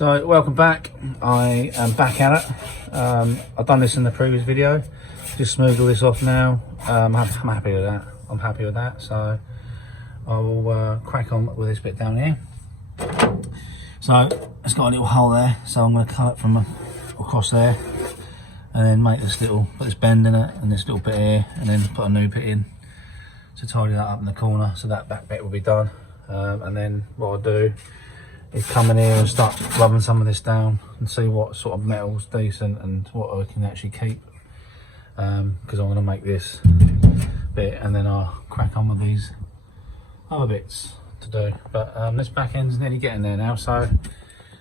So welcome back. I am back at it. I've done this in the previous video. Just smoothed all this off now. I'm happy with that. I'm happy with that. So I will crack on with this bit down here. So it's got a little hole there. So I'm going to cut it from across there, and then make this little, put this bend in it, and this little bit here, and then put a new bit in to tidy that up in the corner. So that back bit will be done. And then what I'll do is come in here and start rubbing some of this down and see what sort of metal's decent and what I can actually keep, because I'm going to make this bit and then I'll crack on with these other bits to do. But this back end's nearly getting there now, so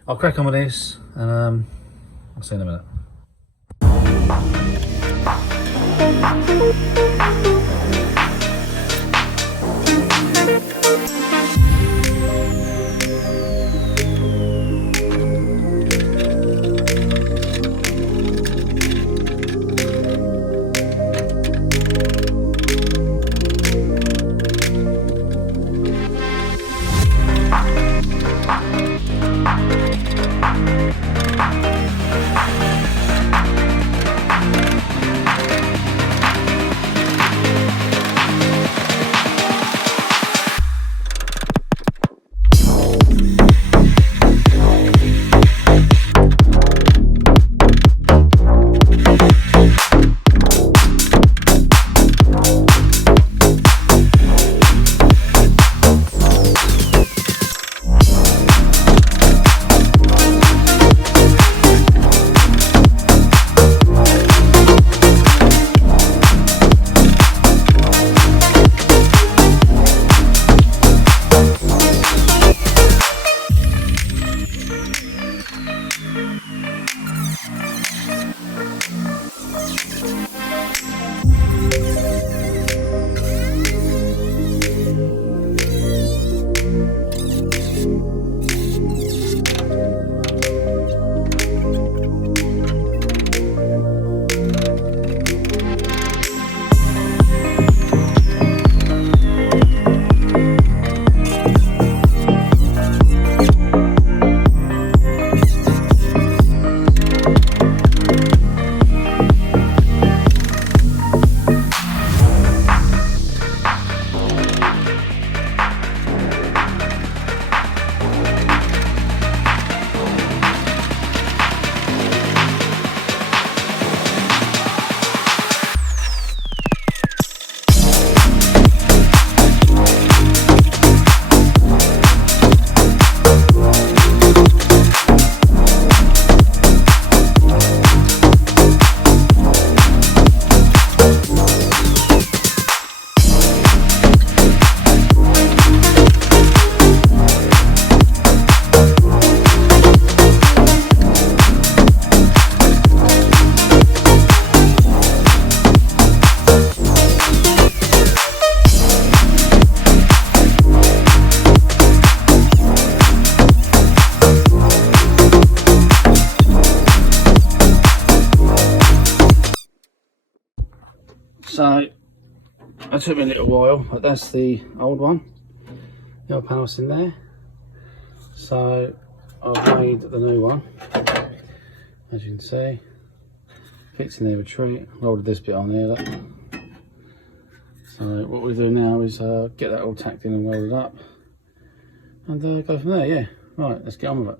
I'll crack on with this and I'll see you in a minute. So it took me a little while, but that's the old one. The old panel's in there. So I've made the new one, as you can see. Fits in there with treat. Rolled this bit on there. Look. So what we do now is get that all tacked in and welded up, and go from there. Yeah. Right. Let's get on with it.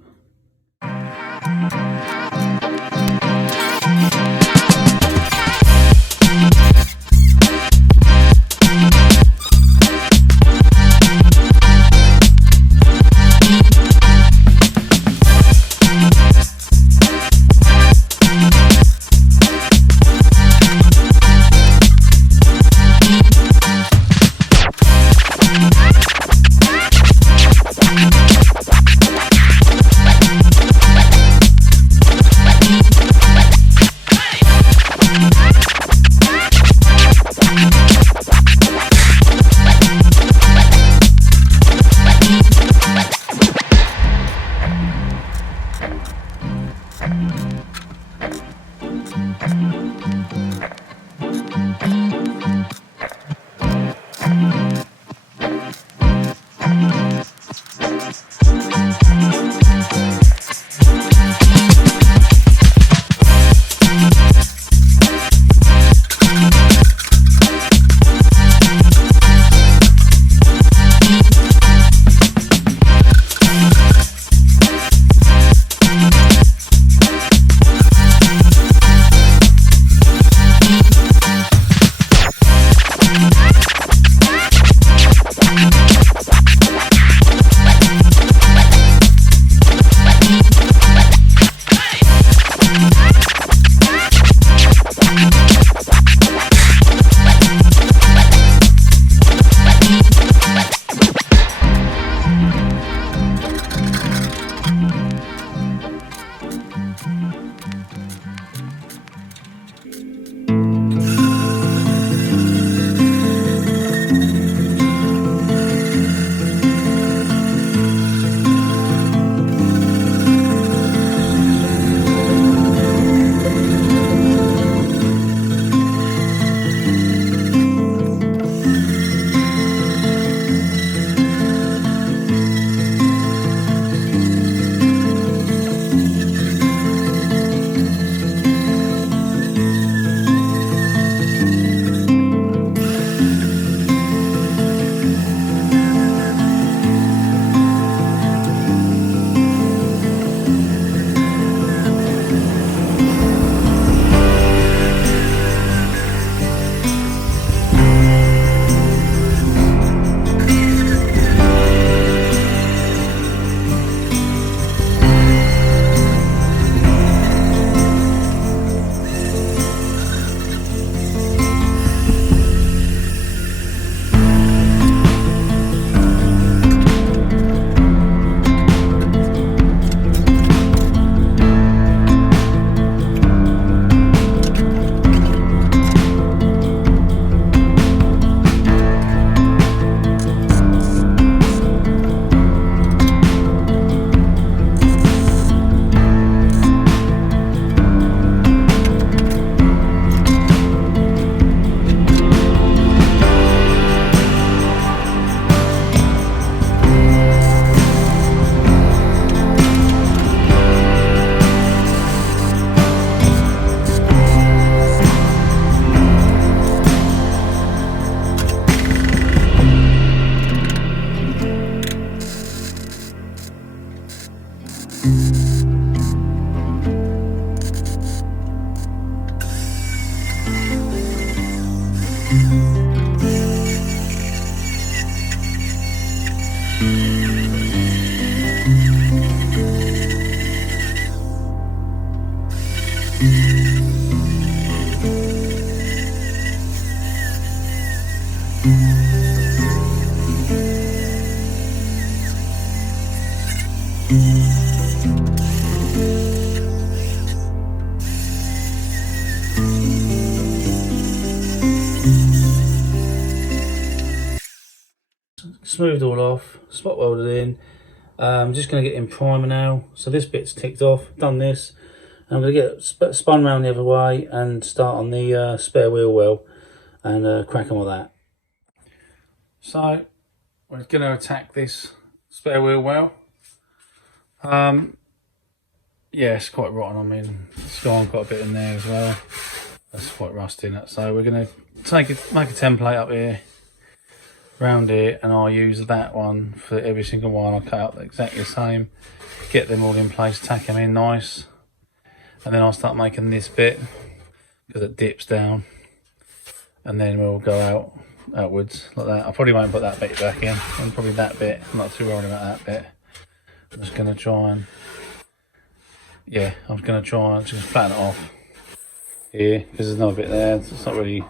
smoothed all off, spot welded in. I'm just going to get in primer now. So this bit's ticked off, done this. I'm going to get spun round the other way and start on the spare wheel well and crack on with that. So we're going to attack this spare wheel well. Yeah, it's quite rotten. I mean, it's got a bit in there as well. That's quite rusty in it. So we're going to make a template up here, round here, and I'll use that one for every single one. I'll cut out exactly the same, get them all in place, tack them in nice, and then I'll start making this bit because it dips down, and then we'll go outwards like that. I probably won't put that bit back in, and probably that bit. I'm not too worried about that bit. I'm just going to try and, yeah, I'm going to try and just flatten it off here because there's no bit there. It's not really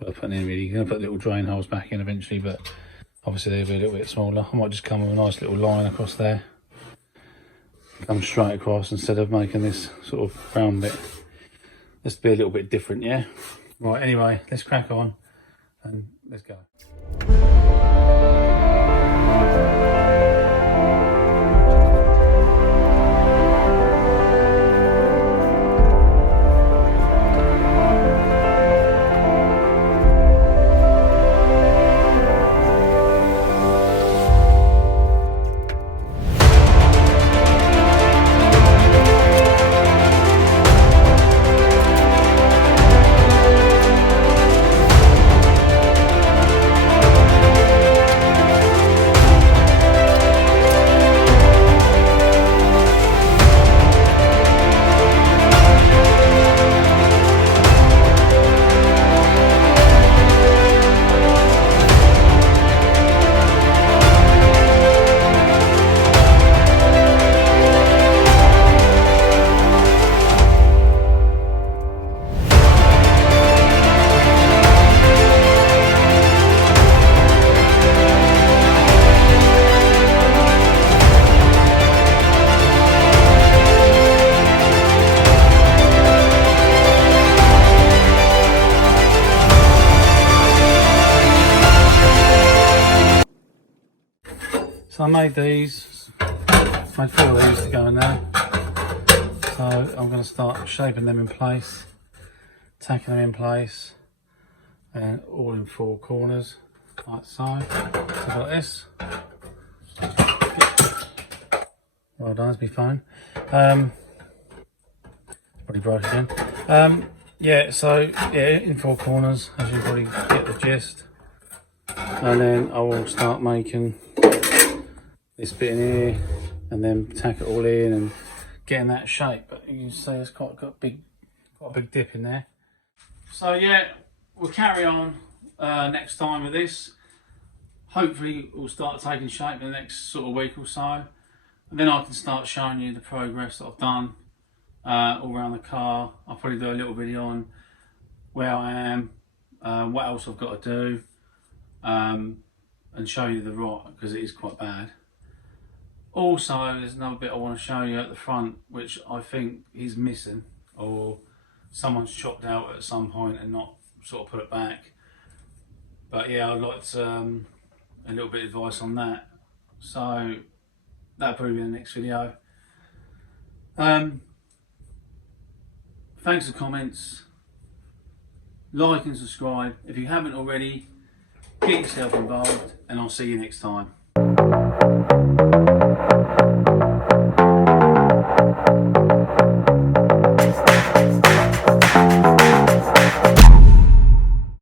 worth putting in really. You're going to put little drain holes back in eventually, but obviously they'll be a little bit smaller. I might just come with a nice little line across there. Come straight across instead of making this sort of round bit. Just to be a little bit different, yeah? Right, anyway, let's crack on and let's go. So I made these, made 4 of these to go in there. So I'm going to start shaping them in place, tacking them in place, and all in 4 corners, like so. So I've got this. Well done, that's my phone. Probably broke again. Yeah, so yeah, in 4 corners, as you probably get the gist. And then I will start making this bit in here and then tack it all in and getting that shape. But you can see it's got a big dip in there. So yeah, we'll carry on next time with this. Hopefully we'll start taking shape in the next sort of week or so, and then I can start showing you the progress that I've done all around the car. I'll probably do a little video on where I am, what else I've got to do, and show you the rot because it is quite bad. Also, there's another bit I want to show you at the front, which I think is missing, or someone's chopped out at some point and not sort of put it back. But yeah, I'd like to, a little bit of advice on that. So that'll probably be in the next video. Thanks for the comments. Like and subscribe. If you haven't already, get yourself involved, and I'll see you next time.